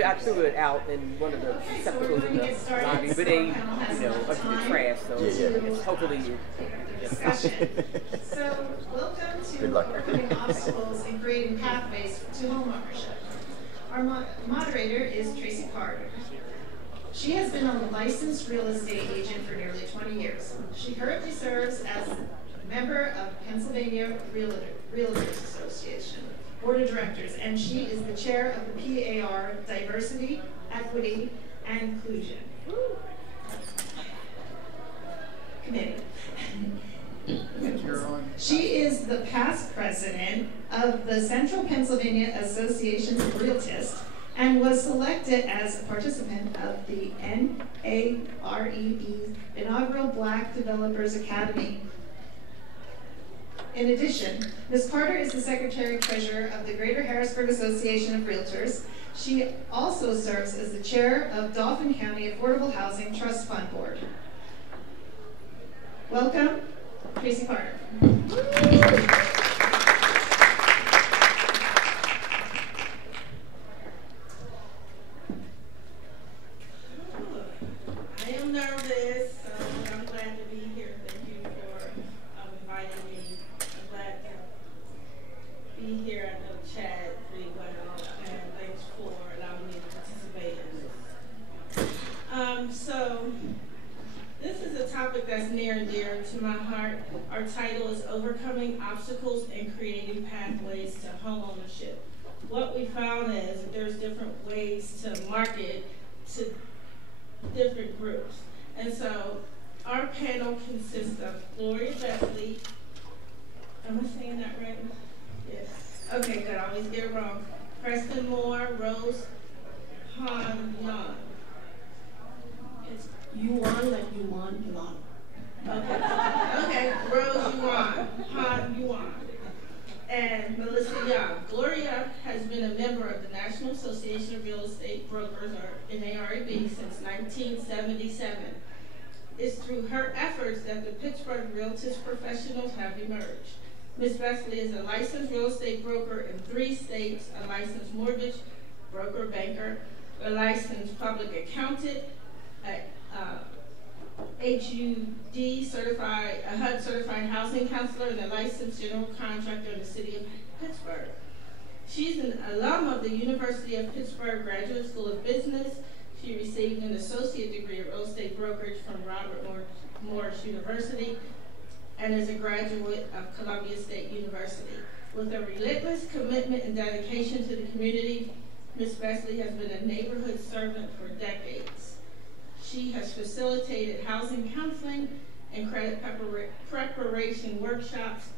I threw it out in one of the receptacles in the lobby, but they, under the trash, so hopefully So, welcome to Overcoming Obstacles and Creating Pathways to Homeownership. Our moderator is Tracy Carter. She has been a licensed real estate agent for nearly 20 years. She currently serves as a member of Pennsylvania Realtors Association Board of Directors, and she is the chair of the PAR Diversity, Equity, and Inclusion Committee. She is the past president of the Central Pennsylvania Association of Realtists and was selected as a participant of the NAREB's inaugural Black Developers Academy. In addition, Ms. Carter is the Secretary-Treasurer of the Greater Harrisburg Association of Realtors. She also serves as the chair of Dauphin County Affordable Housing Trust Fund Board. Welcome, Tracy Carter. I am nervous, but I'm glad to be here. Thank you for inviting me. I'm glad to be here. I know Chad pretty well, and thanks for allowing me to participate in this. So this is a topic that's near and dear to my heart. Our title is Overcoming Obstacles and Creating Pathways to Homeownership. What we found is that there's different ways to market to different groups. And so our panel consists of Gloria Besley. Am I saying that right? Yes. Okay, good. I always get it wrong. Preston Moore, Rose Han Yan. It's Yuan, like Yuan, Yuan. Okay. Okay, Rose Yuan, Han Yuan. And Melissa Young. Gloria has been a member of the National Association of Real Estate Brokers, or NAREB, since 1977. It's through her efforts that the Pittsburgh Realtist professionals have emerged. Ms. Besley is a licensed real estate broker in 3 states, a licensed mortgage broker banker, a licensed public accountant, a HUD certified, a HUD certified housing counselor, and a licensed general contractor in the city of Pittsburgh. She's an alum of the University of Pittsburgh Graduate School of Business. She received an associate degree of real estate brokerage from Robert Morris University and is a graduate of Columbia State University. With a relentless commitment and dedication to the community, Ms. Besley has been a neighborhood servant for decades. She has facilitated housing counseling and credit preparation workshops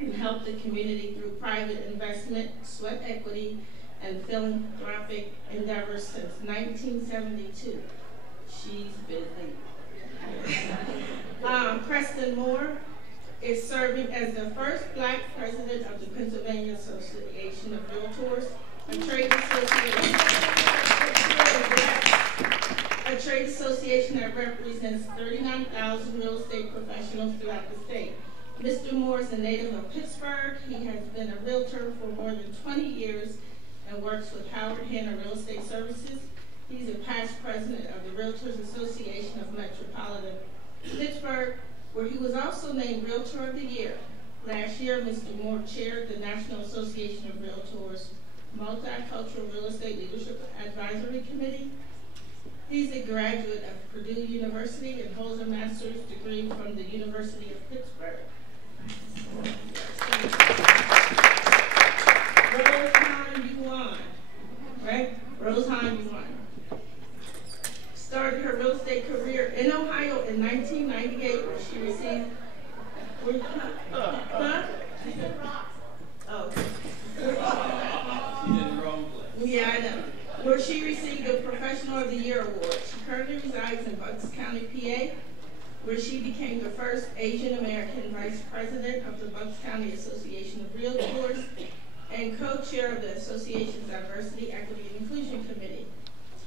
and helped the community through private investment, sweat equity, and philanthropic endeavors since 1972. She's busy. Preston Moore is serving as the first Black president of the Pennsylvania Association of Realtors, a trade association that represents 39,000 real estate professionals throughout the state. Mr. Moore is a native of Pittsburgh. He has been a realtor for more than 20 years and works with Howard Hanna Real Estate Services. He's a past president of the Realtors Association of Metropolitan Pittsburgh, where he was also named Realtor of the Year. Last year, Mr. Moore chaired the National Association of Realtors Multicultural Real Estate Leadership Advisory Committee. He's a graduate of Purdue University and holds a master's degree from the University of Pittsburgh. Rose Han Yuan, right? Rose Han Yuan started her real estate career in Ohio in 1998, where she received. Yeah, I know. Where she received the Professional of the Year award. She currently resides in Bucks County, PA, where she became the first Asian American vice president of the Bucks County Association of Realtors and co-chair of the association's Diversity, Equity, and Inclusion Committee.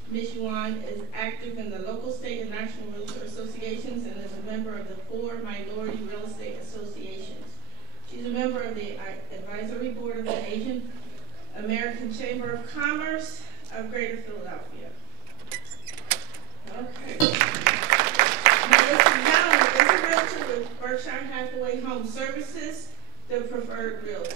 Ms. Yuan is active in the local, state, and national realtor associations and is a member of the 4 minority real estate associations. She's a member of the advisory board of the Asian American Chamber of Commerce, of Greater Philadelphia. Okay. Now, Mr. Allen is a realtor with Berkshire Hathaway Home Services, the preferred realty.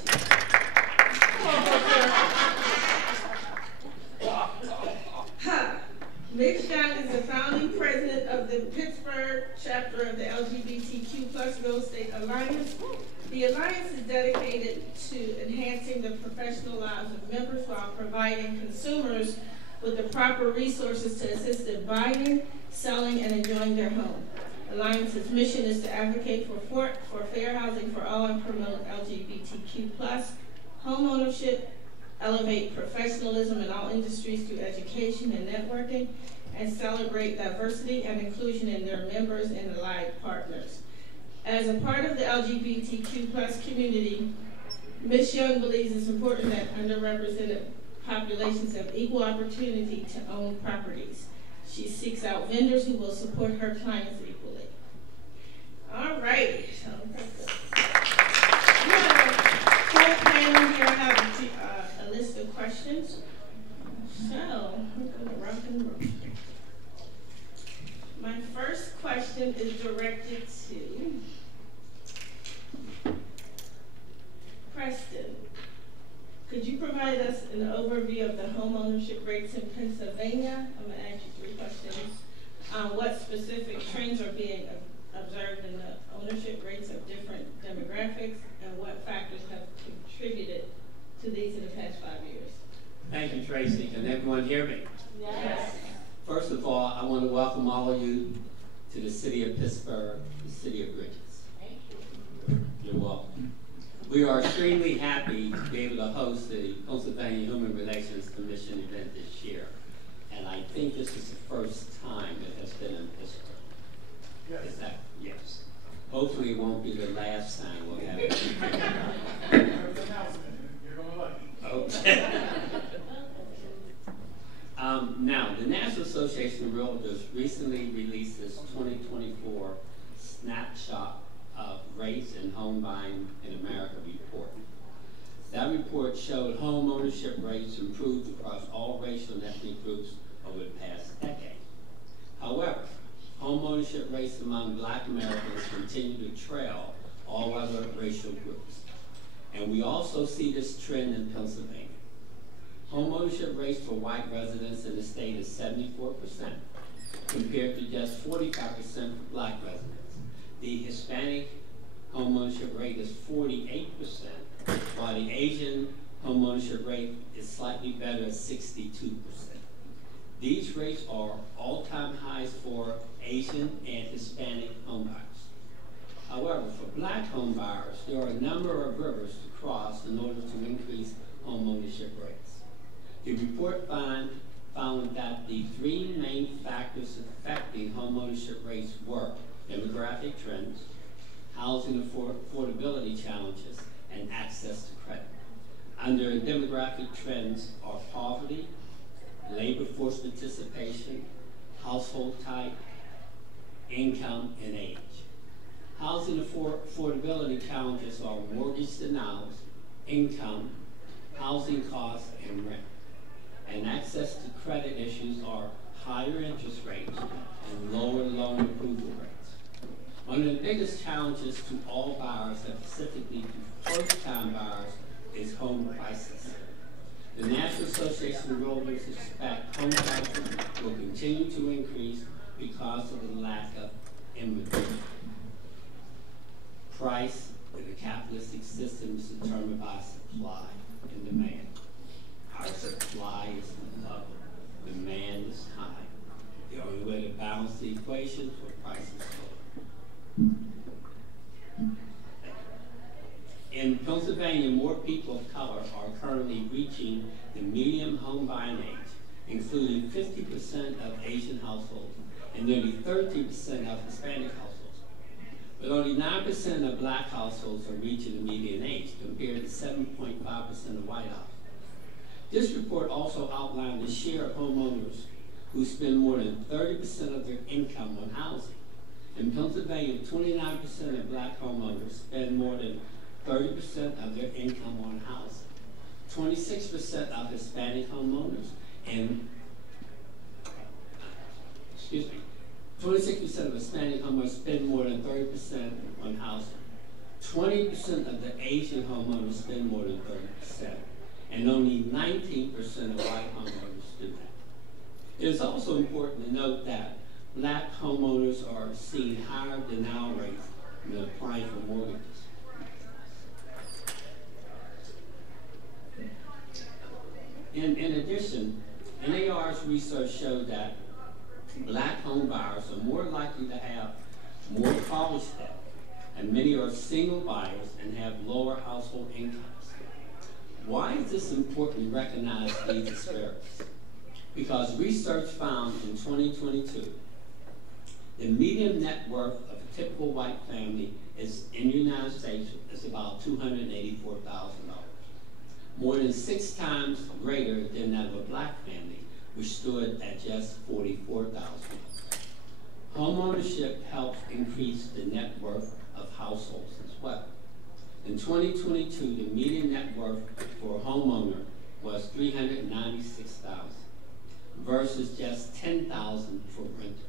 Ms. Young is the founding president of the Pittsburgh chapter of the LGBTQ+ Real Estate Alliance. The Alliance is dedicated to enhancing the professional lives of members while providing consumers with the proper resources to assist in buying, selling, and enjoying their home. Alliance's mission is to advocate for fair housing for all and promote LGBTQ+ home ownership, elevate professionalism in all industries through education and networking, and celebrate diversity and inclusion in their members and allied partners. As a part of the LGBTQ+ community, Ms. Young believes it's important that underrepresented populations have equal opportunity to own properties. She seeks out vendors who will support her clients equally. All right. So we have a whole panel here. I have a list of questions. So we're going to rock and roll. My first question is directed to Preston. Could you provide us an overview of the home ownership rates in Pennsylvania? I'm going to ask you 3 questions. What specific trends are being observed in the ownership rates of different demographics, and what factors have contributed to these in the past 5 years? Thank you, Tracy. Can everyone hear me? Yes. First of all, I want to welcome all of you to the city of Pittsburgh, the city of Bridges. Thank you. You're welcome. We are extremely happy to be able to host the Pennsylvania Human Relations Commission event this year. And I think this is the first time it has been in Pittsburgh. Yes. Is that? Yes. Hopefully it won't be the last time we'll have it. You're going to like it. Okay. Now, the National Association of Realtors recently released this 2024 snapshot of rates and home buying in America report. That report showed home ownership rates improved across all racial and ethnic groups over the past decade. However, home ownership rates among Black Americans continue to trail all other racial groups. And we also see this trend in Pennsylvania. Home ownership rates for white residents in the state is 74%, compared to just 45% for Black residents. The Hispanic home ownership rate is 48%, while the Asian home ownership rate is slightly better at 62%. These rates are all-time highs for Asian and Hispanic home buyers. However, for Black home buyers, there are a number of rivers to cross in order to increase home ownership rates. The report found that the 3 main factors affecting home ownership rates were demographic trends, housing affordability challenges, and access to credit. Under demographic trends are poverty, labor force participation, household type, income, and age. Housing affordability challenges are mortgage denials, income, housing costs, and rent. And access to credit issues are higher interest rates and lower loan approval rates. One of the biggest challenges to all buyers, and specifically to first-time buyers, is home prices. The National Association of Realtors expect home prices will continue to increase because of the lack of inventory. Price in the capitalistic system is determined by supply and demand. Our supply is low, demand is high. The only way to balance the equation for prices low. In Pennsylvania, more people of color are currently reaching the median home buying age, including 50% of Asian households and nearly 13% of Hispanic households. But only 9% of Black households are reaching the median age, compared to 7.5% of white households. This report also outlined the share of homeowners who spend more than 30% of their income on housing. In Pennsylvania, 29% of Black homeowners spend more than 30% of their income on housing. 26% of Hispanic homeowners And 26% of Hispanic homeowners spend more than 30% on housing. 20% of the Asian homeowners spend more than 30%, and only 19% of white homeowners do that. It is also important to note that black homeowners are seeing higher denial rates when applying for mortgages. In addition, NAR's research showed that black home buyers are more likely to have more college debt, and many are single buyers and have lower household incomes. Why is this important to recognize these disparities? Because research found in 2022, the median net worth of a typical white family is in the United States is about $284,000, more than 6 times greater than that of a black family, which stood at just $44,000. Homeownership helps increase the net worth of households as well. In 2022, the median net worth for a homeowner was $396,000 versus just $10,000 for renters.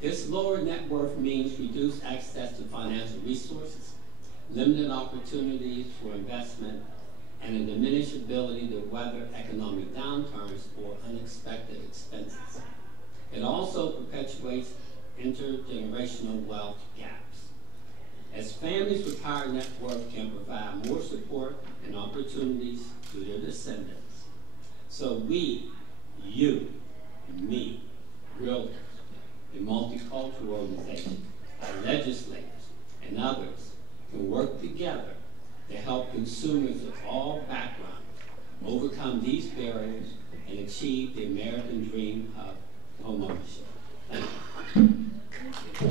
This lower net worth means reduced access to financial resources, limited opportunities for investment, and a diminished ability to weather economic downturns or unexpected expenses. It also perpetuates intergenerational wealth gaps, as families with higher net worth can provide more support and opportunities to their descendants. So we, you, me, realtors, the multicultural organizations, our legislators, and others can work together to help consumers of all backgrounds overcome these barriers and achieve the American dream of homeownership. Thank you.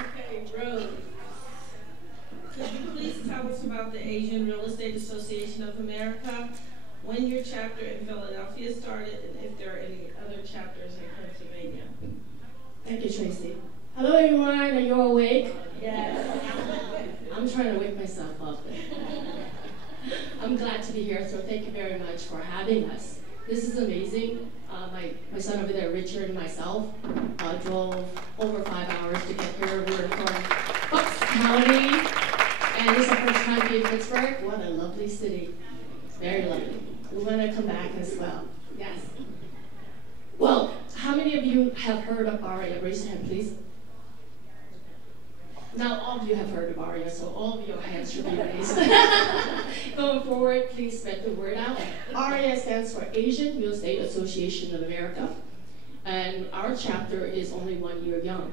Okay, Rose, could you please tell us about the Asian Real Estate Association of America, when your chapter in Philadelphia started, and if there are any other chapters in Pennsylvania? Thank you, Tracy. Hello, everyone. Are you all awake? Yes. I'm trying to wake myself up. I'm glad to be here, so thank you very much for having us. This is amazing. My son over there, Richard, and myself drove over 5 hours to get here. We're from Bucks County, and this is our first time being in Pittsburgh. What a lovely city. It's very lovely. We want to come back as well. Yes. Well, how many of you have heard of ARIA? Raise your hand, please. Now, all of you have heard of ARIA, so all of your hands should be raised. Going forward, please spread the word out. ARIA stands for Asian Real Estate Association of America, and our chapter is only 1 year young.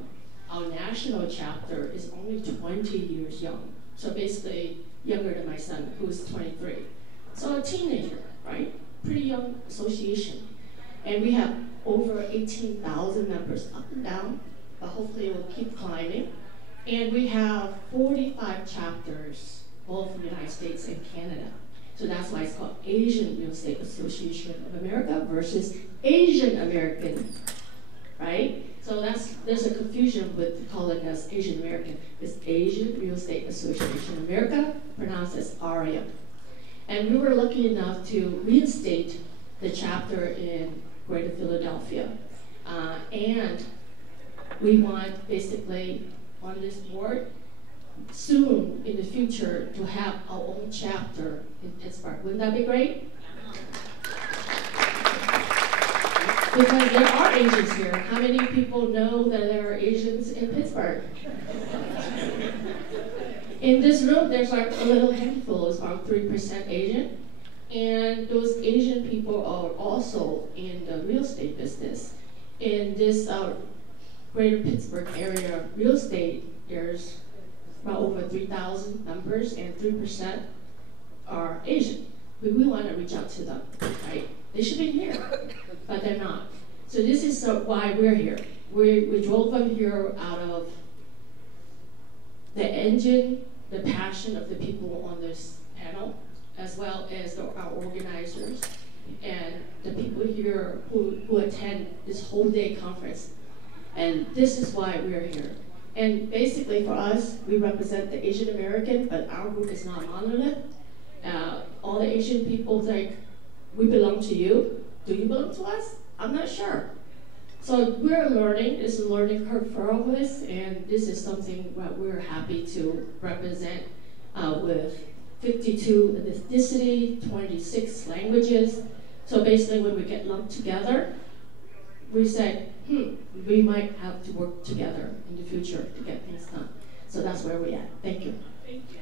Our national chapter is only 20 years young, so basically younger than my son, who's 23. So a teenager, right? Pretty young association. And we have over 18,000 members up and down, but hopefully it will keep climbing. And we have 45 chapters, both in the United States and Canada. So that's why it's called Asian Real Estate Association of America versus Asian American, right? So there's a confusion with calling us Asian American. It's Asian Real Estate Association of America, pronounced as ARIA. And we were lucky enough to reinstate the chapter in Greater Philadelphia. And we want basically on this board soon in the future to have our own chapter in Pittsburgh. Wouldn't that be great? Because there are Asians here. How many people know that there are Asians in Pittsburgh? In this room, there's like a little handful, it's about 3% Asian. And those Asian people are also in the real estate business. In this greater Pittsburgh area real estate, there's about over 3,000 members, and 3% are Asian. We want to reach out to them, right? They should be here, but they're not. So this is why we're here. We drove them here out of the engine, the passion of the people on this panel, as well as our organizers and the people here who attend this whole day conference. And this is why we're here. And basically for us, we represent the Asian American, but our group is not a monolith. all the Asian people think, we belong to you. Do you belong to us? I'm not sure. So we're learning, it's a learning curve for all of us, and this is something that we're happy to represent with 52 ethnicity, 26 languages. So basically when we get lumped together, we said, we might have to work together in the future to get things done. So that's where we're at. Thank you. Thank you.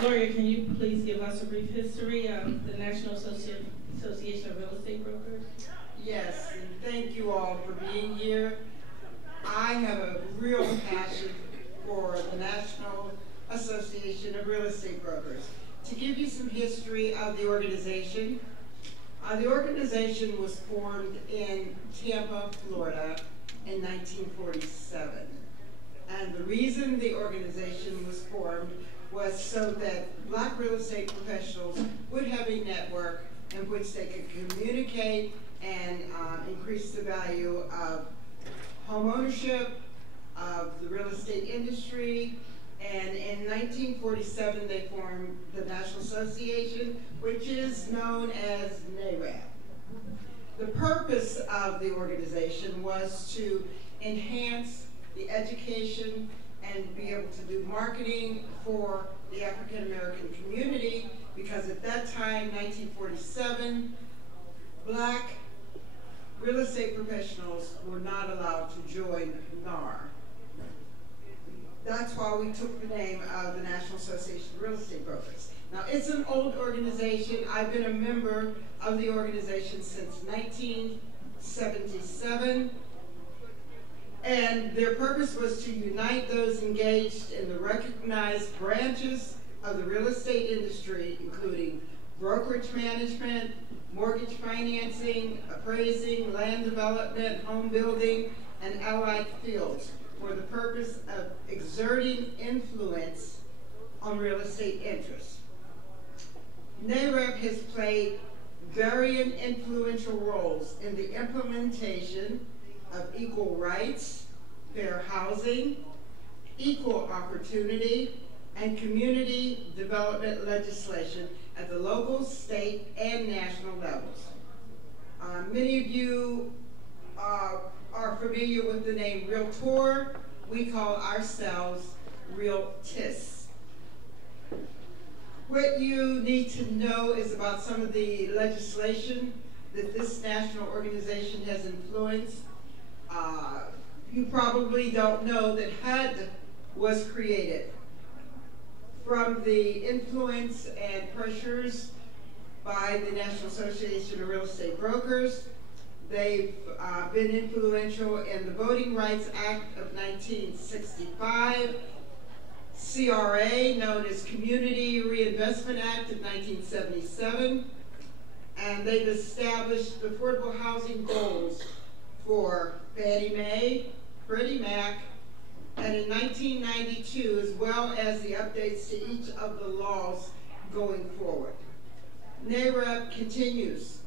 Gloria, can you please give us a brief history of the National Association of Real Estate Brokers? Yes, and thank you all for being here. I have a real passion for the National Association of Real Estate Brokers. To give you some history of the organization was formed in Tampa, Florida in 1947. And the reason the organization was formed was so that Black real estate professionals would have a network in which they could communicate and increase the value of home ownership, of the real estate industry. And in 1947, they formed the National Association, which is known as NAREB. The purpose of the organization was to enhance the education and be able to do marketing for the African American community, because at that time, 1947, Black real estate professionals were not allowed to join NAR. That's why we took the name of the National Association of Real Estate Brokers. Now, it's an old organization. I've been a member of the organization since 1977. And their purpose was to unite those engaged in the recognized branches of the real estate industry, including brokerage management, mortgage financing, appraising, land development, home building, and allied fields, for the purpose of exerting influence on real estate interests. NAREB has played varying influential roles in the implementation of equal rights, fair housing, equal opportunity, and community development legislation at the local, state, and national levels. Many of you are familiar with the name Realtor. We call ourselves Realtists. What you need to know is about some of the legislation that this national organization has influenced. You probably don't know that HUD was created from the influence and pressures by the National Association of Real Estate Brokers. They've been influential in the Voting Rights Act of 1965, CRA, known as Community Reinvestment Act of 1977, and they've established affordable housing goals for Fannie Mae, Freddie Mac, and in 1992, as well as the updates to each of the laws going forward. NAREB continues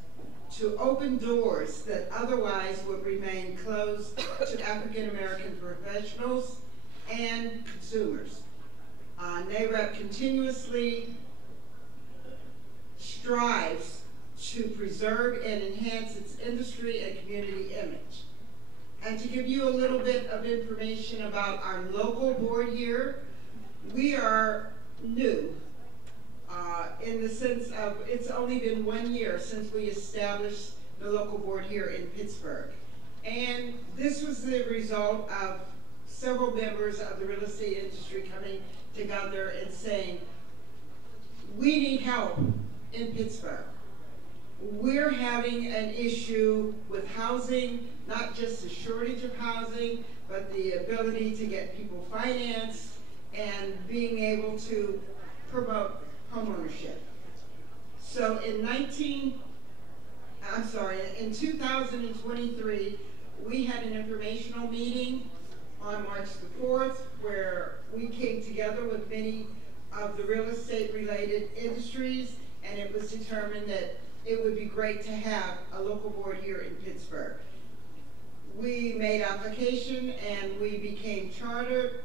to open doors that otherwise would remain closed to African American professionals and consumers. NAREB continuously strives to preserve and enhance its industry and community image. And to give you a little bit of information about our local board here, we are new in the sense of it's only been 1 year since we established the local board here in Pittsburgh. And this was the result of several members of the real estate industry coming together and saying, we need help in Pittsburgh. We're having an issue with housing, not just the shortage of housing, but the ability to get people financed and being able to promote homeownership. So in 2023, we had an informational meeting on March the 4th where we came together with many of the real estate related industries, and it was determined that it would be great to have a local board here in Pittsburgh. We made application and we became chartered.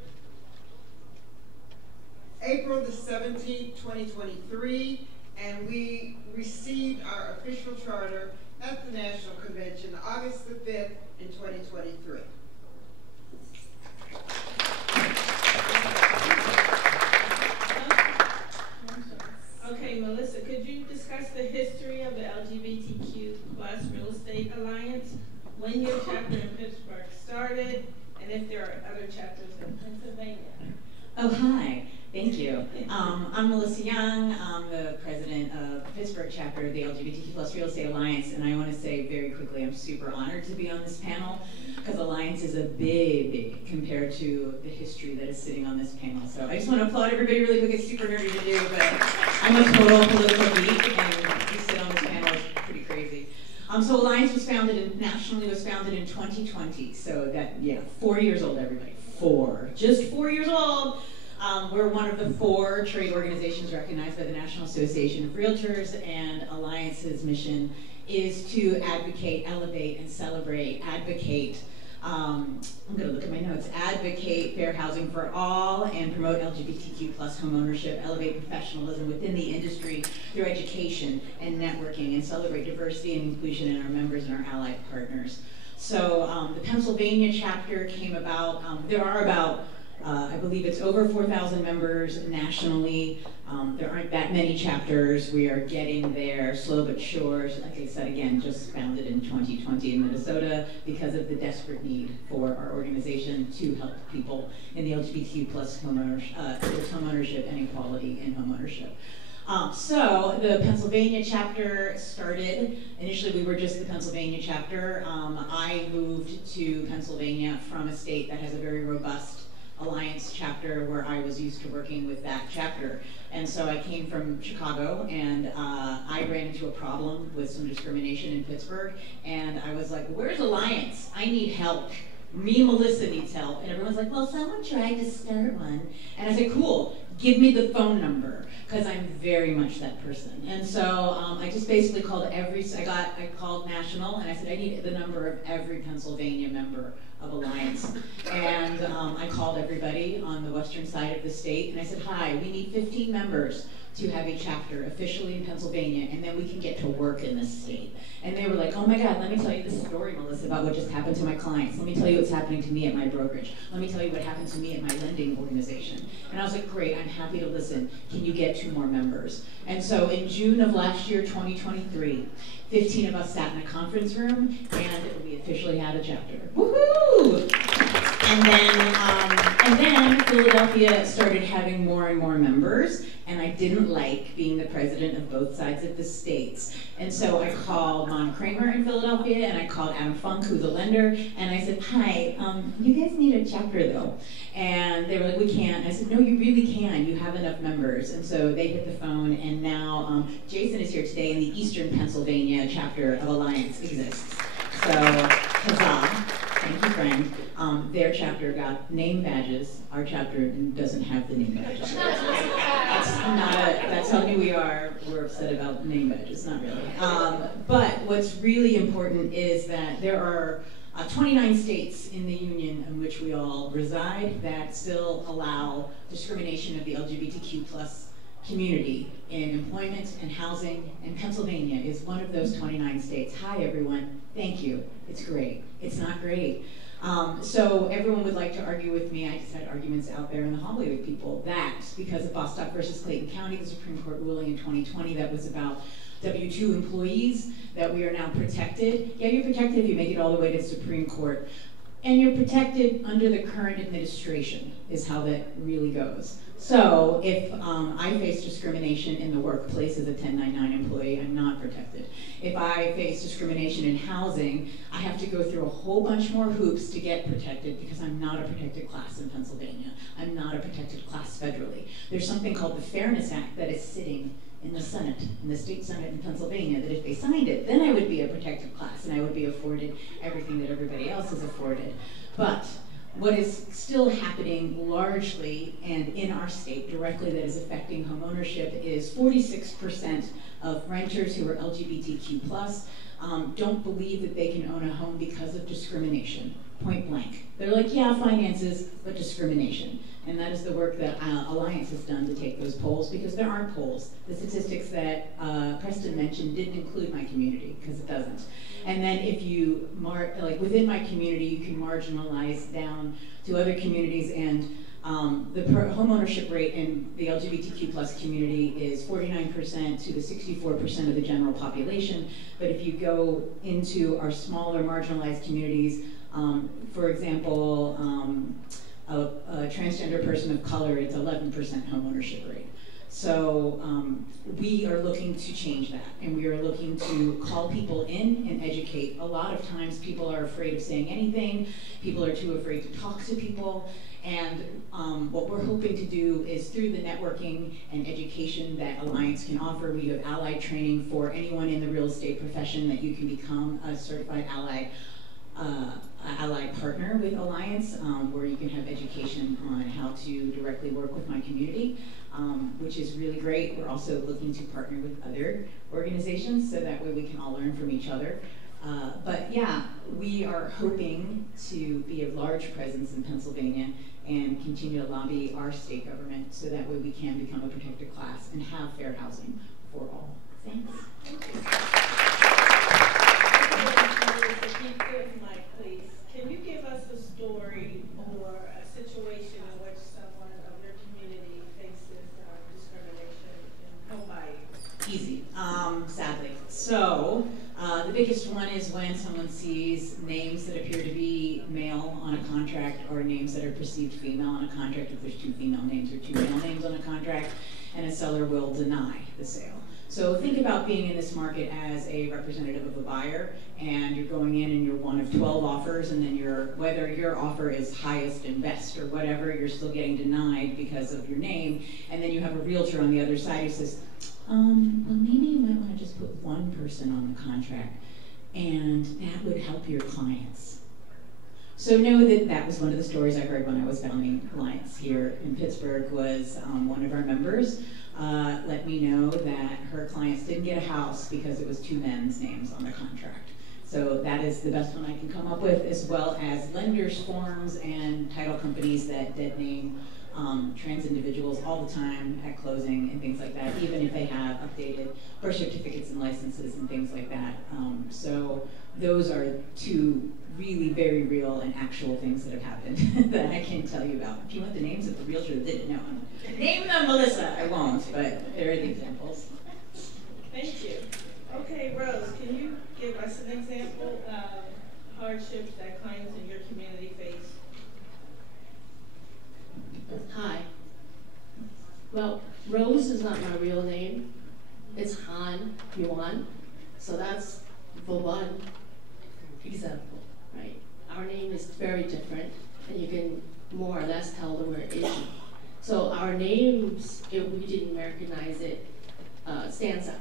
April the 17th, 2023, and we received our official charter at the National Convention August the 5th in 2023. Okay, Melissa, could you discuss the history of the LGBTQ+ Real Estate Alliance, when your chapter in Pittsburgh started, and if there are other chapters in Pennsylvania? Oh, hi. Thank you. I'm Melissa Young. I'm the president of the Pittsburgh chapter of the LGBTQ+ Real Estate Alliance, and I want to say very quickly, I'm super honored to be on this panel, because Alliance is a big compared to the history that is sitting on this panel. So I just want to applaud everybody really quick. It's super nerdy to do, but I'm a total political geek, and to sit on this panel is pretty crazy. So Alliance was founded, nationally was founded in 2020, so that, yeah, 4 years old, everybody. Just 4 years old. We're one of the 4 trade organizations recognized by the National Association of Realtors, and Alliance's mission is to advocate, elevate, and celebrate, I'm going to look at my notes, advocate fair housing for all and promote LGBTQ+ homeownership, elevate professionalism within the industry through education and networking, and celebrate diversity and inclusion in our members and our allied partners. So the Pennsylvania chapter came about, there are about I believe it's over 4,000 members nationally. There aren't that many chapters. We are getting there, slow but sure. Like I said, again, just founded in 2020 in Minnesota because of the desperate need for our organization to help people in the LGBTQ+ homeownership and equality in homeownership. So the Pennsylvania chapter started, initially we were just the Pennsylvania chapter. I moved to Pennsylvania from a state that has a very robust Alliance chapter where I was used to working with that chapter. And so I came from Chicago, and I ran into a problem with some discrimination in Pittsburgh, and I was like, where's Alliance? I need help. Me, Melissa, needs help. And everyone's like, well, someone tried to start one. And I said, cool, give me the phone number, because I'm very much that person. And so I just basically called I called national, and I said, I need the number of every Pennsylvania member of Alliance. And I called everybody on the western side of the state, and I said, hi, we need 15 members to have a chapter officially in Pennsylvania, and then we can get to work in this state. And they were like, oh my God, let me tell you this story, Melissa, about what just happened to my clients. Let me tell you what's happening to me at my brokerage. Let me tell you what happened to me at my lending organization. And I was like, great, I'm happy to listen. Can you get 2 more members? And so in June of last year, 2023, 15 of us sat in a conference room, and we officially had a chapter. Woohoo! And then Philadelphia started having more and more members, and I didn't like being the president of both sides of the states. And so I called Mon Kramer in Philadelphia, and I called Adam Funk, who's a lender, and I said, hi, you guys need a chapter though. And they were like, we can't. And I said, no, you really can. You have enough members. And so they hit the phone, and now Jason is here today, and the Eastern Pennsylvania chapter of Alliance exists. So, huzzah. Thank you, friend. Their chapter got name badges. Our chapter doesn't have the name badges. That's how new we are. We're upset about name badges, not really. But what's really important is that there are 29 states in the union in which we all reside that still allow discrimination of the LGBTQ+ community in employment and housing, and Pennsylvania is one of those 29 states. Hi, everyone. Thank you. It's great. It's not great. So everyone would like to argue with me. I just had arguments out there in the hallway with people that because of Bostock versus Clayton County, the Supreme Court ruling in 2020 that was about W-2 employees, that we are now protected. Yeah, you're protected if you make it all the way to the Supreme Court. And you're protected under the current administration, is how that really goes. So if I face discrimination in the workplace as a 1099 employee, I'm not protected. If I face discrimination in housing, I have to go through a whole bunch more hoops to get protected because I'm not a protected class in Pennsylvania. I'm not a protected class federally. There's something called the Fairness Act that is sitting in the Senate, in the state Senate in Pennsylvania, that if they signed it, then I would be a protected class and I would be afforded everything that everybody else is afforded. But what is still happening largely and in our state directly that is affecting homeownership is 46% of renters who are LGBTQ+ don't believe that they can own a home because of discrimination. point blank. They're like, yeah, finances, but discrimination. And that is the work that Alliance has done to take those polls, because there aren't polls. The statistics that Preston mentioned didn't include my community, because it doesn't. And then if you, like within my community, you can marginalize down to other communities, and the homeownership rate in the LGBTQ plus community is 49% to the 64% of the general population. But if you go into our smaller marginalized communities, for example, a transgender person of color, it's 11% homeownership rate. So we are looking to change that, and we are looking to call people in and educate. A lot of times people are afraid of saying anything, people are too afraid to talk to people, and what we're hoping to do is through the networking and education that Alliance can offer, we have allied training for anyone in the real estate profession that you can become a certified allied partner with Alliance, where you can have education on how to directly work with my community, which is really great. We're also looking to partner with other organizations so that way we can all learn from each other. But yeah, we are hoping to be a large presence in Pennsylvania and continue to lobby our state government so that way we can become a protected class and have fair housing for all. Thanks. Mike, please. Can you give us a story or a situation in which someone of your community faces discrimination in home buying? Easy, sadly. So, the biggest one is when someone sees names that appear to be male on a contract, or names that are perceived female on a contract, if there's 2 female names or 2 male names on a contract, and a seller will deny the sale. So think about being in this market as a representative of a buyer, and you're going in and you're one of 12 offers, and then whether your offer is highest and best or whatever, you're still getting denied because of your name, and then you have a realtor on the other side who says, well, maybe you might want to just put 1 person on the contract, and that would help your clients. So know that that was one of the stories I heard when I was founding Alliance here in Pittsburgh. Was one of our members let me know that her clients didn't get a house because it was 2 men's names on the contract. So that is the best one I can come up with, as well as lenders' forms and title companies that name trans individuals all the time at closing and things like that, even if they have updated birth certificates and licenses and things like that. So those are 2 really very real and actual things that have happened that I can tell you about. If you want the names of the realtor that didn't know, name them, Melissa. I won't, but there are the examples. Thank you. Okay, Rose, can you give us an example of hardships that clients in your community face? Hi. Well, Rose is not my real name. It's Han Yuan. So that's for one example, right? Our name is very different, and you can more or less tell that we're Asian. So our names, if we didn't recognize it, stands out.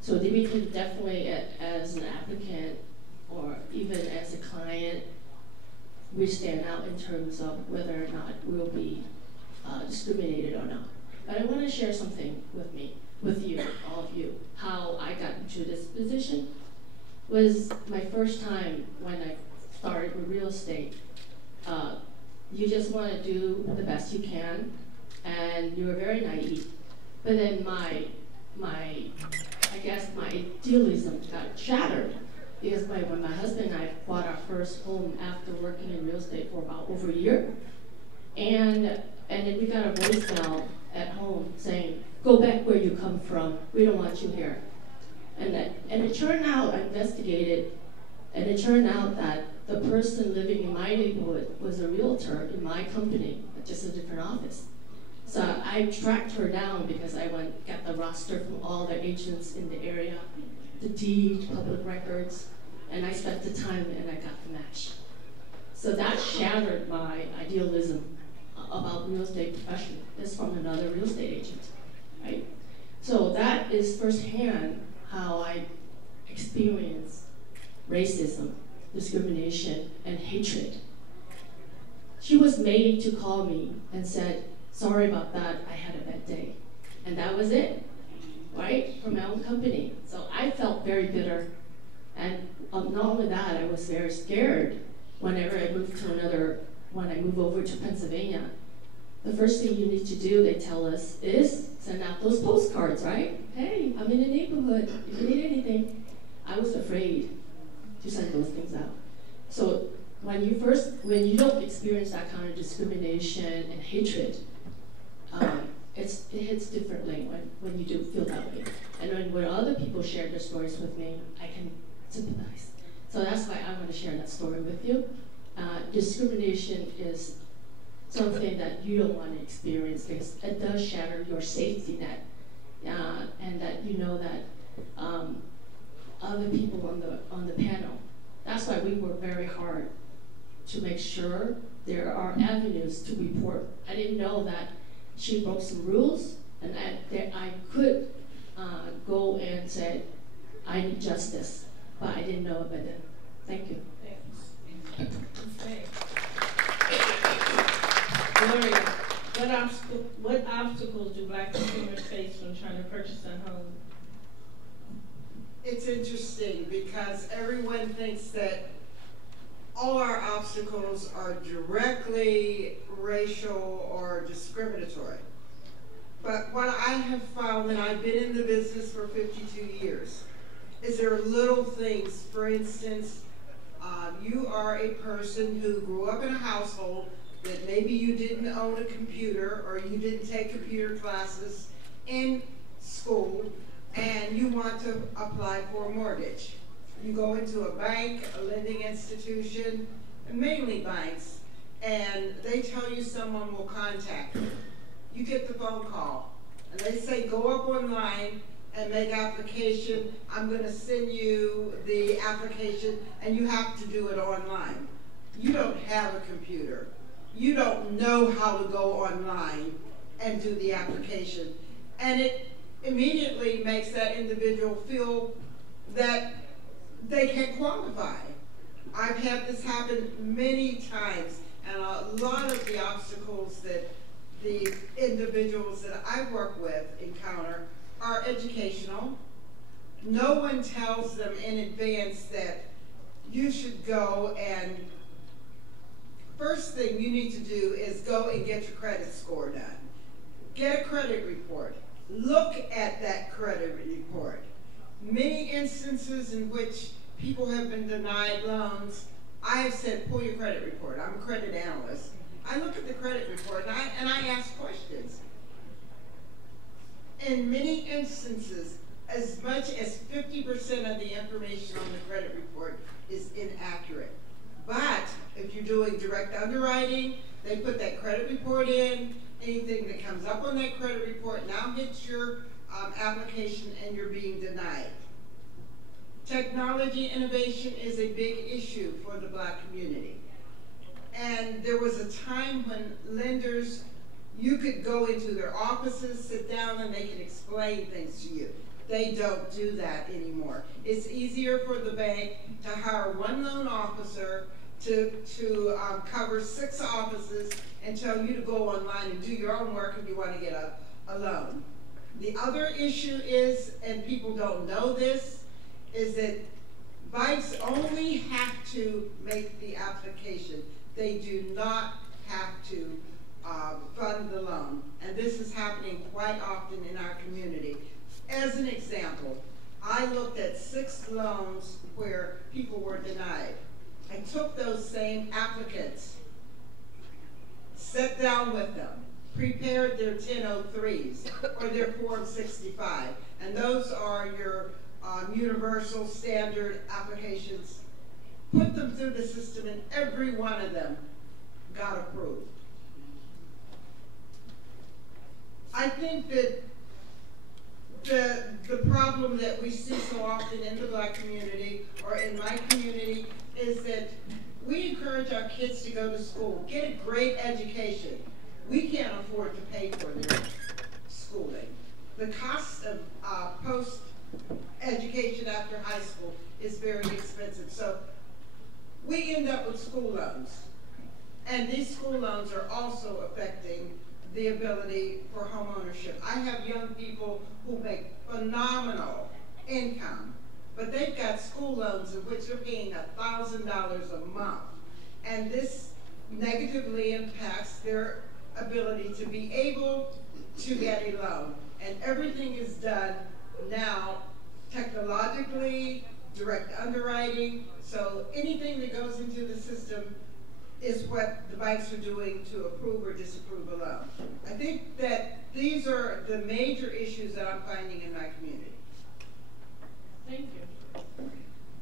So we could definitely, as an applicant or even as a client, we stand out in terms of whether or not we'll be discriminated or not. But I want to share something with you, all of you, how I got into this position. Was my first time when I started with real estate. You just want to do the best you can, and you were very naive. But then my idealism got shattered, because when my husband and I bought our first home after working in real estate for about over a year, and then we got a voicemail at home saying, "Go back where you come from. We don't want you here." And it turned out, I investigated, and it turned out that the person living in my neighborhood was a realtor in my company, just a different office. So I tracked her down because I got the roster from all the agents in the area, the deed, public records, and I spent the time and I got the match. So that shattered my idealism about real estate profession. It's from another real estate agent, right? So that is firsthand how I experienced racism, discrimination, and hatred. She was made to call me and said, "Sorry about that, I had a bad day." And that was it, right? From my own company. So I felt very bitter. And not only that, I was very scared whenever I move to when I move over to Pennsylvania, the first thing you need to do, they tell us, is send out those postcards, right? Hey, I'm in the neighborhood. If you need anything, I was afraid to send those things out. So when you don't experience that kind of discrimination and hatred, it hits differently when you do feel that way. And when other people share their stories with me, I can sympathize. So that's why I want to share that story with you. Discrimination is something that you don't want to experience because it does shatter your safety net, and that you know that other people on the panel. That's why we work very hard to make sure there are avenues to report. I didn't know that she broke some rules, and that I could go and say, I need justice, but I didn't know it by then. Thank you. Thanks. Gloria, what obstacles do Black consumers face when trying to purchase a home? It's interesting because everyone thinks that all our obstacles are directly racial or discriminatory. But what I have found, and I've been in the business for 52 years, is there are little things. For instance, you are a person who grew up in a household that maybe you didn't own a computer or you didn't take computer classes in school, and you want to apply for a mortgage. You go into a bank, a lending institution, and mainly banks, and they tell you someone will contact you. You get the phone call, and they say, go up online and make application. I'm going to send you the application, and you have to do it online. You don't have a computer. You don't know how to go online and do the application. And it immediately makes that individual feel that they can't qualify. I've had this happen many times, and a lot of the obstacles that the individuals that I work with encounter are educational. No one tells them in advance that you should go, and first thing you need to do is go and get your credit score done. Get a credit report. Look at that credit report. Many instances in which people have been denied loans, I have said, pull your credit report. I'm a credit analyst. I look at the credit report and I ask questions. In many instances, as much as 50% of the information on the credit report is inaccurate. But if you're doing direct underwriting, they put that credit report in. Anything that comes up on that credit report now hits your application, and you're being denied. Technology innovation is a big issue for the Black community. And there was a time when lenders, you could go into their offices, sit down, and they can explain things to you. They don't do that anymore. It's easier for the bank to hire one loan officer to cover 6 offices and tell you to go online and do your own work if you want to get a loan. The other issue is, and people don't know this, is that banks only have to make the application. They do not have to fund the loan. And this is happening quite often in our community. As an example, I looked at 6 loans where people were denied. I took those same applicants, sat down with them, prepared their 1003s or their Form 65, and those are your universal standard applications. Put them through the system, and every one of them got approved. I think that the problem that we see so often in the Black community or in my community is that we encourage our kids to go to school, get a great education. We can't afford to pay for their schooling. The cost of post-education after high school is very expensive. So we end up with school loans. And these school loans are also affecting the ability for home ownership. I have young people who make phenomenal income, but they've got school loans in which they're paying $1,000 a month and this negatively impacts their ability to be able to get a loan. And everything is done now technologically, direct underwriting, so anything that goes into the system is what the banks are doing to approve or disapprove a loan. I think that these are the major issues that I'm finding in my community. Thank you.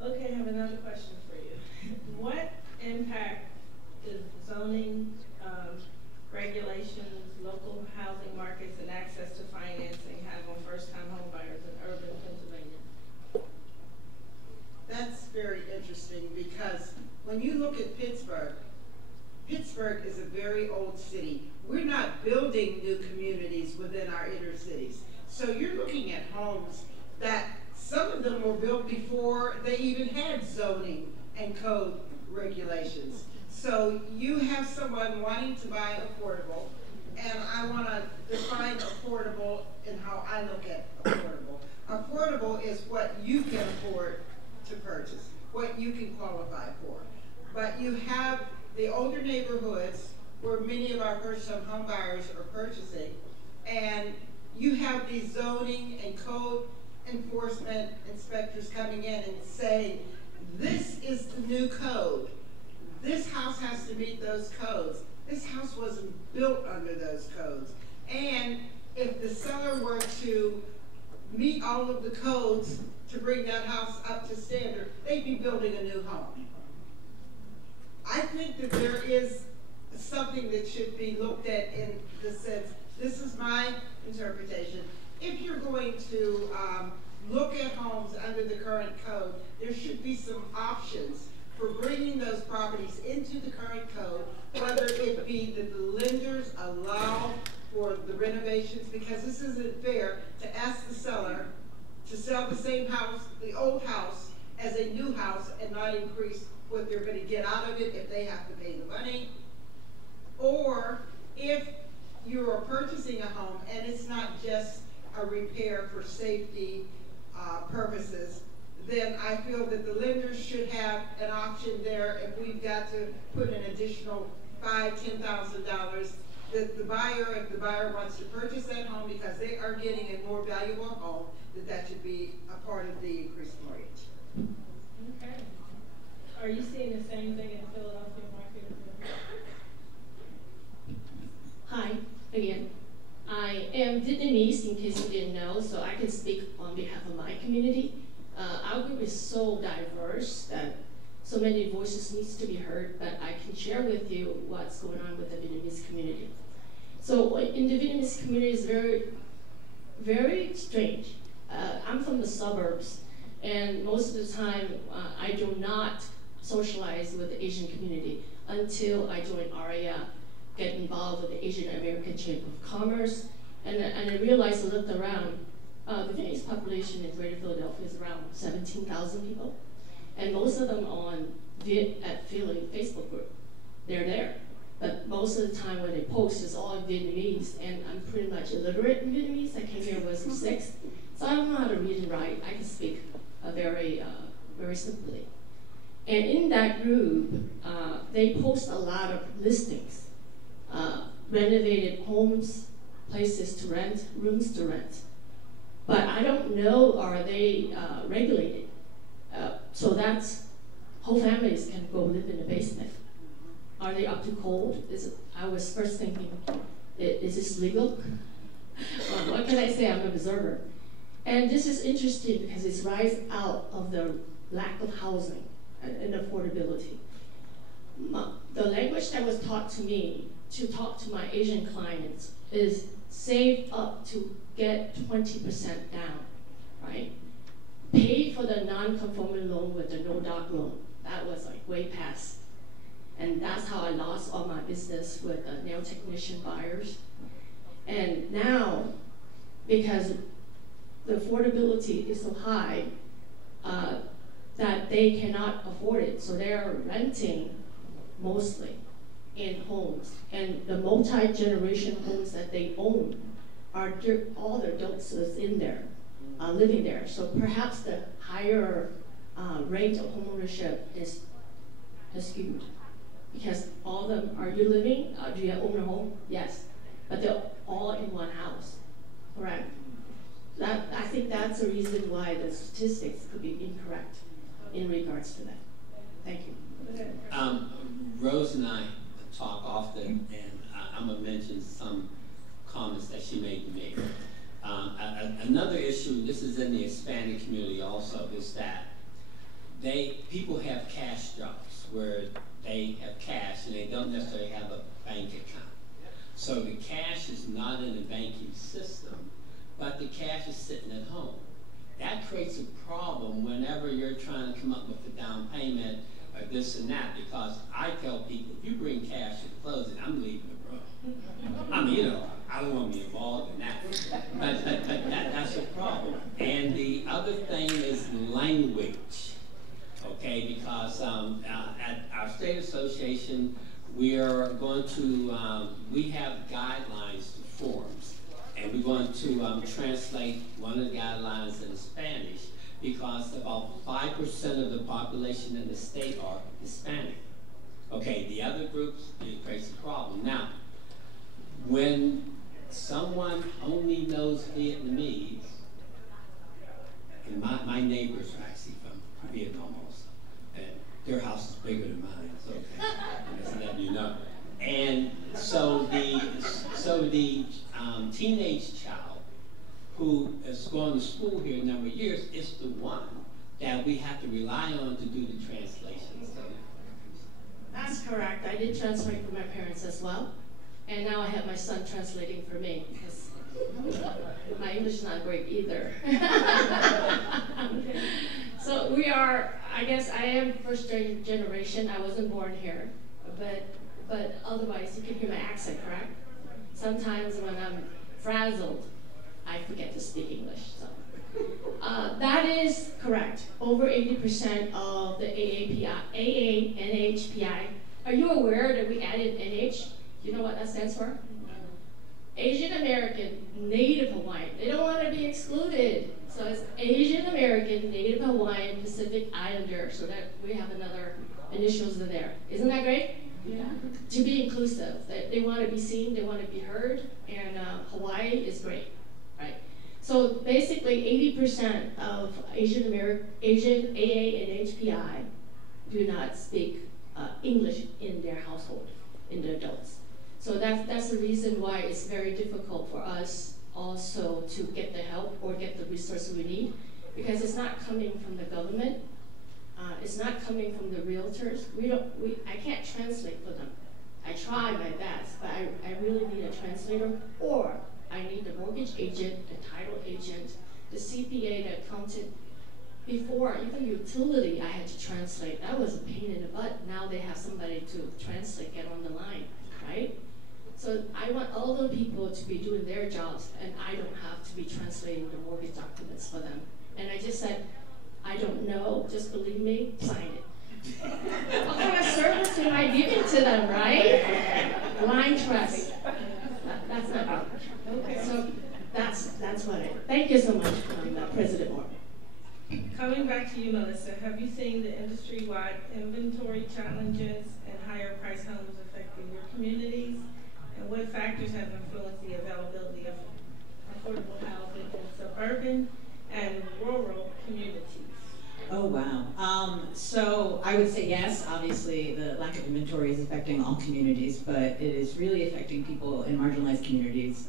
Okay, I have another question for you. What impact does zoning, regulations, local housing markets, and access to financing have on first-time homebuyers in urban Pennsylvania? That's very interesting because when you look at Pittsburgh, Pittsburgh is a very old city. We're not building new communities within our inner cities. So you're looking at homes that some of them were built before they even had zoning and code regulations. So you have someone wanting to buy affordable, and I want to define affordable in how I look at affordable. Affordable is what you can afford to purchase, what you can qualify for. But you have the older neighborhoods where many of our first-time home buyers are purchasing, and you have these zoning and code enforcement inspectors coming in and saying, this is the new code. This house has to meet those codes. This house wasn't built under those codes. And if the seller were to meet all of the codes to bring that house up to standard, they'd be building a new home. I think that there is something that should be looked at in the sense, this is my interpretation. If you're going to look at homes under the current code, there should be some options for bringing those properties into the current code, whether it be that the lenders allow for the renovations, because this isn't fair to ask the seller to sell the same house, the old house, as a new house and not increase what they're going to get out of it if they have to pay the money. Or if you are purchasing a home and it's not just a repair for safety purposes, then I feel that the lenders should have an option there if we've got to put an additional $5,000, $10,000, that the buyer, if the buyer wants to purchase that home because they are getting a more valuable home, that should be a part of the increased mortgage. Okay. Are you seeing the same thing in the Philadelphia market as well? Hi, again. I am Vietnamese, in case you didn't know, so I can speak on behalf of my community. Our group is so diverse that so many voices needs to be heard, but I can share with you what's going on with the Vietnamese community. So in the Vietnamese community is very, very strange. I'm from the suburbs, and most of the time I do not socialize with the Asian community until I joined ARIA, get involved with the Asian American Chamber of Commerce, and I realized I looked around. The Vietnamese population in Greater Philadelphia is around 17,000 people, and most of them on Philly Facebook group. They're there, but most of the time when they post, it's all in Vietnamese, and I'm pretty much illiterate in Vietnamese. I came here when I was 6, so I don't know how to read and write. I can speak very simply. And in that group, they post a lot of listings, renovated homes, places to rent, rooms to rent. But I don't know, are they regulated? So that's, whole families can go live in the basement. Are they up to code? I was first thinking, is this legal? What can I say? I'm an observer. And this is interesting because it's rise out of the lack of housing and affordability. The language that was taught to me to talk to my Asian clients is save up to get 20% down, right? Pay for the non-conforming loan with the no-doc loan. That was like way past. And that's how I lost all my business with the nail technician buyers. And now, because the affordability is so high that they cannot afford it, so they're renting mostly in homes. And the multi-generation homes that they own are all their adults in there, living there. So perhaps the higher rate of homeownership is skewed. because all of them, are you living, do you own a home? Yes, but they're all in one house, correct? I think that's the reason why the statistics could be incorrect in regards to that. Thank you. Rose and I talk often, and I'm going to mention some comments that she made to me. Another issue, this is in the Hispanic community also, is that people have cash jobs where they have cash and they don't necessarily have a bank account. So the cash is not in the banking system, but the cash is sitting at home. That creates a problem whenever you're trying to come up with a down payment or this and that, because I tell people, if you bring cash to closing, I'm leaving the room. I mean, I don't want to be involved in that. But that's a problem. And the other thing is language, okay? Because at our state association, we are going to, we have guidelines to forms. And we're going to translate one of the guidelines in Spanish, because about 5% of the population in the state are Hispanic. Okay, the other groups, it creates a problem. Now, when someone only knows Vietnamese, and my neighbors are actually from Vietnam also, and their house is bigger than mine, so okay, that's letting you know. And so the teenage child who has gone to school here a number of years is the one that we have to rely on to do the translations. That's correct. I did translate for my parents as well. And now I have my son translating for me, because my English is not great either. So we are, I guess I am first generation. I wasn't born here, but otherwise you can hear my accent, correct? Sometimes when I'm frazzled, I forget to speak English. So that is correct. Over 80% of the AA, NHPI. Are you aware that we added NH? You know what that stands for? Asian American, Native Hawaiian. They don't want to be excluded. So it's Asian American, Native Hawaiian, Pacific Islander, so that we have another initials in there. Isn't that great? Yeah. To be inclusive. They want to be seen, they want to be heard, and Hawaii is great, right? So basically 80% of Asian AA and HPI do not speak English in their household, in the adults. So that's the reason why it's very difficult for us also to get the help or get the resources we need, because it's not coming from the government. It's not coming from the realtors. I can't translate for them. I try my best, but I really need a translator, or I need the mortgage agent, the title agent, the CPA, the accountant. Before, even utility, I had to translate. That was a pain in the butt. Now they have somebody to translate, get on the line, right? So I want all the people to be doing their jobs, and I don't have to be translating the mortgage documents for them. And I just said, I don't know, just believe me, sign it. What kind of service am I giving to them, right? Blind trust. That's not good. Okay. So that's what thank you so much, President Moore. Coming back to you, Melissa, have you seen the industry-wide inventory challenges and higher price homes affecting your communities? And what factors have influenced the availability of affordable housing in suburban and rural communities? Oh, wow. So I would say yes, obviously the lack of inventory is affecting all communities, but it is really affecting people in marginalized communities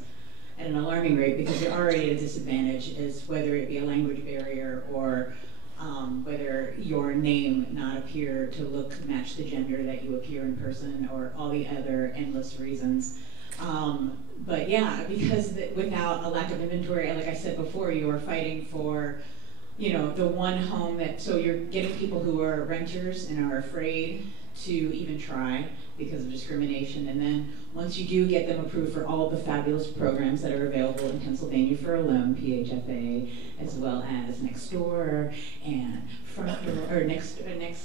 at an alarming rate, because they're already at a disadvantage, as whether it be a language barrier or whether your name not appear to match the gender that you appear in person, or all the other endless reasons. But yeah, because without a lack of inventory, like I said before, you are fighting for, you know, the one home that, so you're getting people who are renters and are afraid to even try because of discrimination. And then once you do get them approved for all the fabulous programs that are available in Pennsylvania for a loan, PHFA, as well as Next Door and Front Door, or Next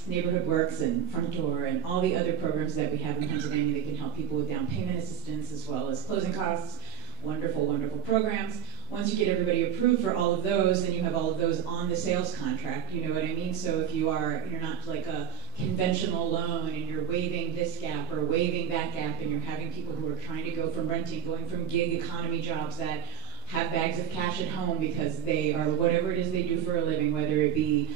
Neighborhood Works and Front Door, and all the other programs that we have in Pennsylvania that can help people with down payment assistance as well as closing costs. wonderful, wonderful programs. Once you get everybody approved for all of those, then you have all of those on the sales contract, you know what I mean? So if you're not like a conventional loan and you're waiving this gap or waiving that gap, and you're having people who are trying to go from renting, going from gig economy jobs that have bags of cash at home because they are whatever it is they do for a living, whether it be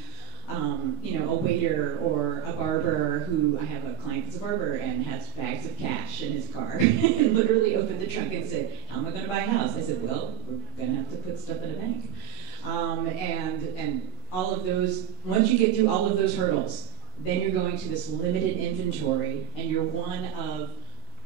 a waiter or a barber. Who I have a client that's a barber and has bags of cash in his car and literally opened the trunk and said, "How am I going to buy a house?" I said, "Well, we're going to have to put stuff in a bank." And all of those, once you get through all of those hurdles, then you're going to this limited inventory, and you're one of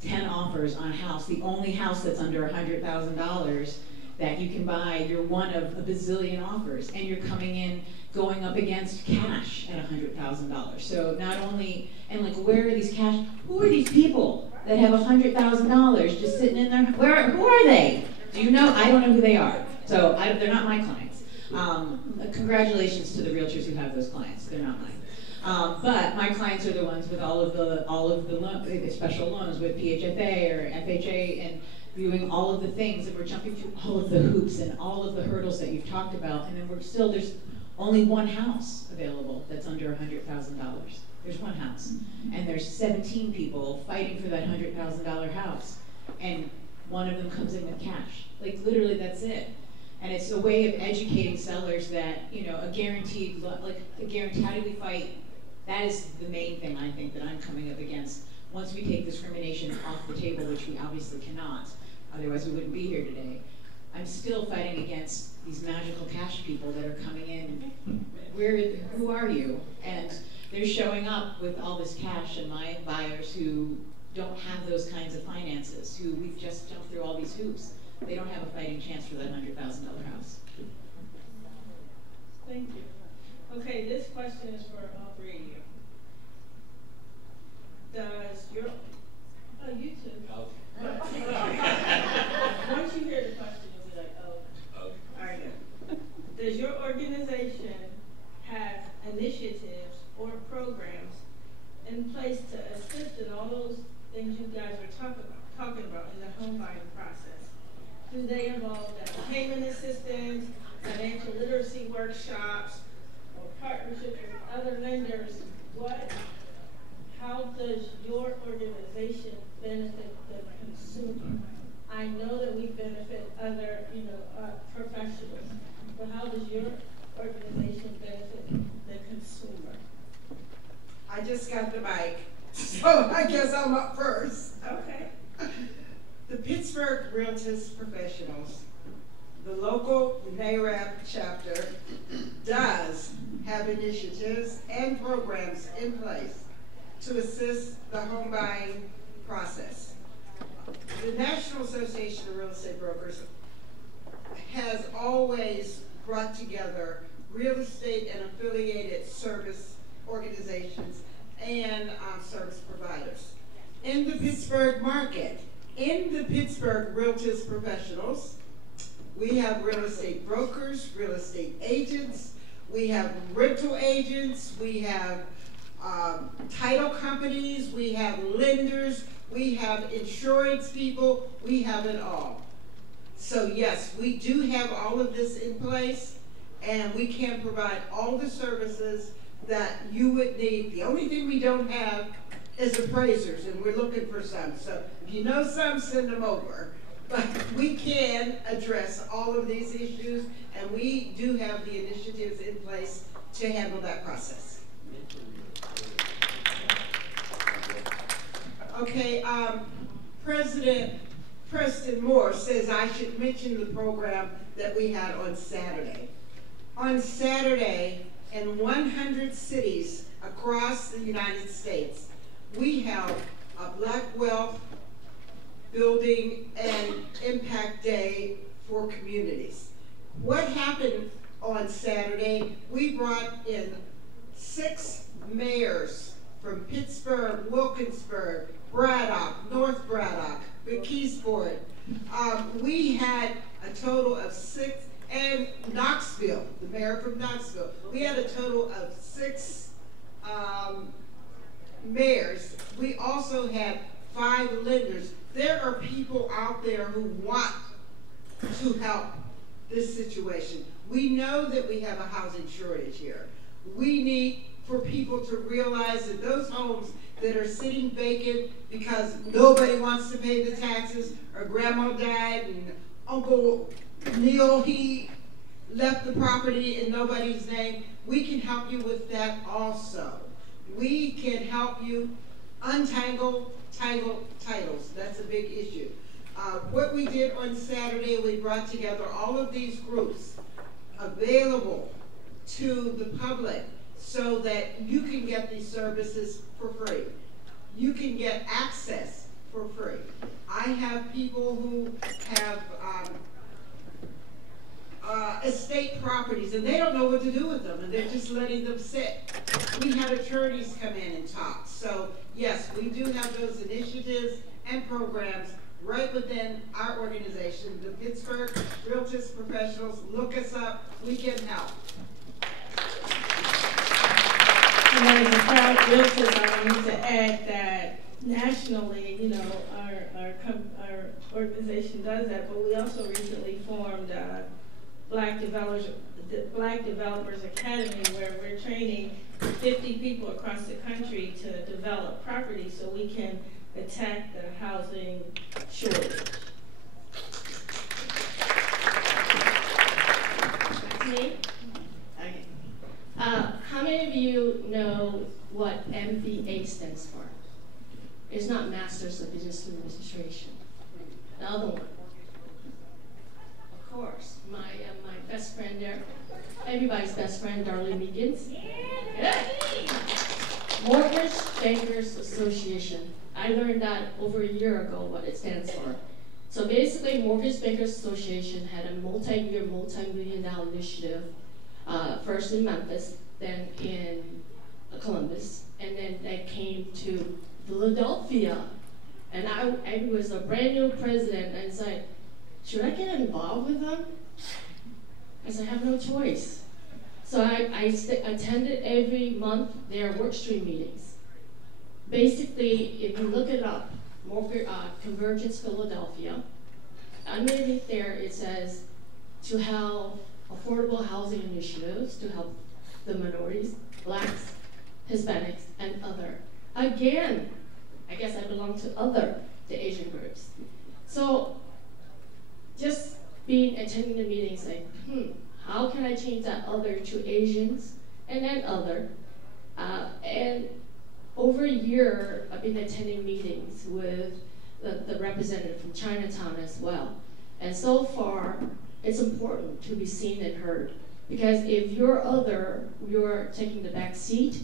10 offers on a house, the only house that's under $100,000 that you can buy. You're one of a bazillion offers, and you're coming in going up against cash at $100,000. So not only, and like, where are these cash? Who are these people that have $100,000 just sitting in there? Who are they? Do you know? I don't know who they are. So they're not my clients. Congratulations to the realtors who have those clients. They're not mine. But my clients are the ones with all of the special loans with PHFA or FHA, and viewing all of the things, and we're jumping through all of the hoops and all of the hurdles that you've talked about, and then there's only one house available that's under $100,000. There's one house, and there's 17 people fighting for that $100,000 house, and one of them comes in with cash. Like, literally, that's it. And it's a way of educating sellers that, a guaranteed, how do we fight? That is the main thing I think that I'm coming up against. Once we take discrimination off the table, which we obviously cannot, otherwise we wouldn't be here today, I'm still fighting against these magical cash people that are coming in. Who are you? And they're showing up with all this cash, and my buyers who don't have those kinds of finances, who we've just jumped through all these hoops, they don't have a fighting chance for that $100,000 house. Thank you. Okay, this question is for all three of you. Does your, you too. Okay. Once you hear the question, you'll be like, oh. Okay. All right, good. Does your organization have initiatives or programs in place to assist in all those things you guys are talking about in the home buying process? Do they involve payment assistance, financial literacy workshops, or partnerships with other lenders? How does your organization benefit the consumer? I know that we benefit other, professionals, but how does your organization benefit the consumer? I just got the mic, so I guess I'm up first. Okay. The Pittsburgh Realtors Professionals, the local NARAB chapter, does have initiatives and programs in place to assist the home buying process. The National Association of Real Estate Brokers has always brought together real estate and affiliated service organizations and service providers. In the Pittsburgh market, in the Pittsburgh Realtors Professionals, we have real estate brokers, real estate agents, we have rental agents, we have title companies, we have lenders, we have insurance people, we have it all. So yes, we do have all of this in place, and we can provide all the services that you would need. The only thing we don't have is appraisers, and we're looking for some. So if you know some, send them over. But we can address all of these issues, and we do have the initiatives in place to handle that process. Okay, President Preston Moore says I should mention the program that we had on Saturday. On Saturday, in 100 cities across the United States, we held a Black Wealth Building and Impact Day for communities. What happened on Saturday, we brought in 6 mayors from Pittsburgh, Wilkinsburg, Braddock, North Braddock, McKeesport. We had a total of 6, and Knoxville, the mayor from Knoxville. We had a total of 6 mayors. We also had 5 lenders. There are people out there who want to help this situation. We know that we have a housing shortage here. We need for people to realize that those homes that are sitting vacant because nobody wants to pay the taxes, or grandma died and Uncle Neil, he left the property in nobody's name, we can help you with that also. We can help you untangle titles. That's a big issue. What we did on Saturday, we brought together all of these groups available to the public so that you can get these services for free. You can get access for free. I have people who have estate properties and they don't know what to do with them and they're just letting them sit. We had attorneys come in and talk. So yes, we do have those initiatives and programs right within our organization, the Pittsburgh Realtors Professionals. Look us up, we can help. And as a proud realtors, I wanted to add that nationally, you know, our organization does that, but we also recently formed Black Developers Academy, where we're training 50 people across the country to develop property so we can attack the housing shortage. Me? Okay. How many of you know what MBA stands for? It's not Masters of Business Administration. The other one. Of course, my best friend there, everybody's best friend, Darlene Meekins. Yeah. Mortgage Bankers Association. I learned that over a year ago what it stands for. So basically, Mortgage Bankers Association had a multi-year, multi-million-dollar initiative, first in Memphis, then in Columbus, and then they came to Philadelphia. And I was a brand new president, and I said, should I get involved with them? I said, I have no choice. So I attended every month their work stream meetings. Basically, if you look it up, Convergence Philadelphia, underneath there it says to help affordable housing initiatives to help the minorities, blacks, Hispanics, and other. Again, I guess I belong to other, the Asian groups. So just attending the meetings like, how can I change that other to Asians and then other? And over a year, I've been attending meetings with the representative from Chinatown as well. And so far, it's important to be seen and heard. Because if you're other, you're taking the back seat,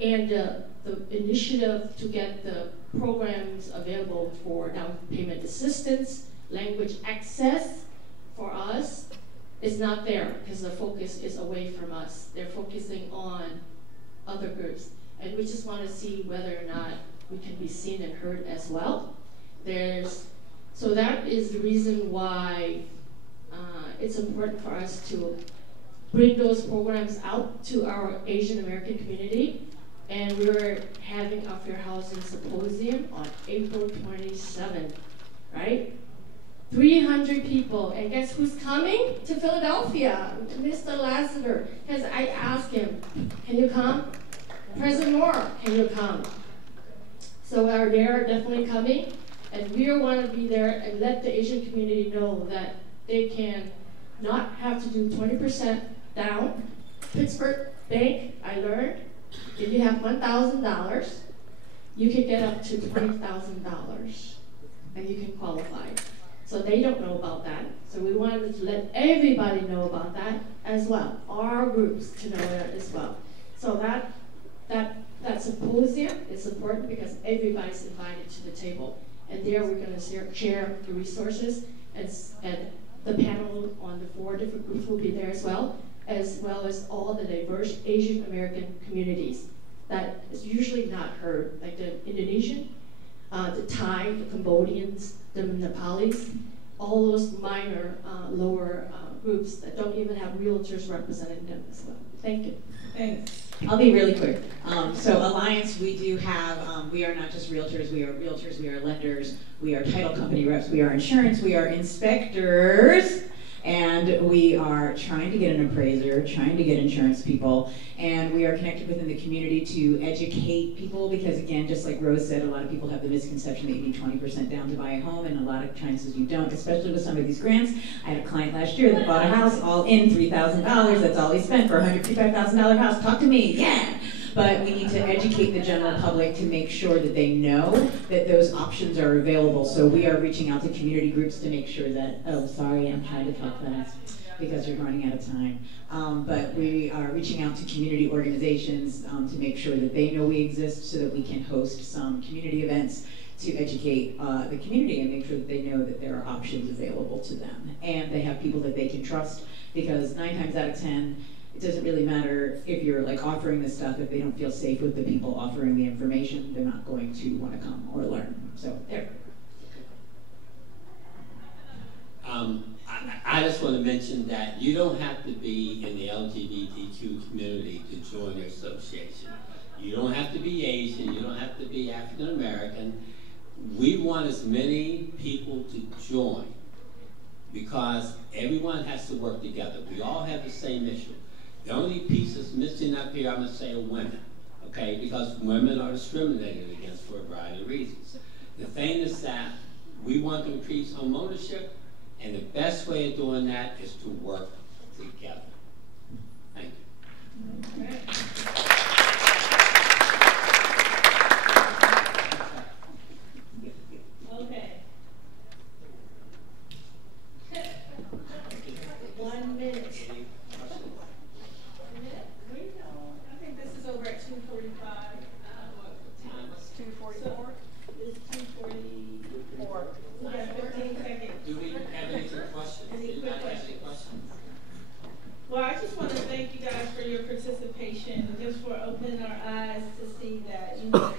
and the initiative to get the programs available for down payment assistance, language access for us is not there because the focus is away from us. They're focusing on other groups. And we just want to see whether or not we can be seen and heard as well. So that is the reason why it's important for us to bring those programs out to our Asian American community. And we're having our Fair Housing Symposium on April 27th, right? 300 people, and guess who's coming to Philadelphia? Mr. Lassiter, because I asked him, can you come? President Moore, can you come? So they're definitely coming, and we want to be there and let the Asian community know that they can not have to do 20% down. Pittsburgh Bank, I learned, if you have $1,000, you can get up to $20,000, and you can qualify. So they don't know about that. So we wanted to let everybody know about that as well, our groups to know that as well. So that symposium is important because everybody's invited to the table. And there we're going to share the resources, and the panel on the 4 different groups will be there as well as all the diverse Asian American communities that is usually not heard, like the Indonesian, the Thai, the Cambodians, the Nepalis, all those minor, lower groups that don't even have realtors representing them as well. Thank you. Thanks. I'll be really quick. So Alliance, we do have, we are not just realtors, we are lenders, we are title company reps, we are insurance, we are inspectors, and we are trying to get an appraiser, trying to get insurance people, and we are connected within the community to educate people because, again, just like Rose said, a lot of people have the misconception that you need 20% down to buy a home, and a lot of chances you don't, especially with some of these grants. I had a client last year that bought a house all in $3,000. That's all he spent for a $155,000 house. Talk to me, yeah! But we need to educate the general public to make sure that they know that those options are available. So we are reaching out to community groups to make sure that, oh, sorry, I'm trying to talk fast because you're running out of time. But we are reaching out to community organizations to make sure that they know we exist so that we can host some community events to educate the community and make sure that they know that there are options available to them. And they have people that they can trust because 9 times out of 10, it doesn't really matter if you're like offering this stuff. If they don't feel safe with the people offering the information, they're not going to want to come or learn. So there. I just want to mention that you don't have to be in the LGBTQ community to join your association. You don't have to be Asian. You don't have to be African American. We want as many people to join because everyone has to work together. We all have the same issue. The only piece that's missing up here, I'm going to say, are women, okay? Because women are discriminated against for a variety of reasons. The thing is that we want to increase homeownership, and the best way of doing that is to work together. Thank you. Okay. Okay. 1 minute. I think this is over at 2:45. It's 2:44. It's 2:44. We got 15 seconds. Do we have any questions? Any quick questions? Well, I just want to thank you guys for your participation, just for opening our eyes to see that, you know,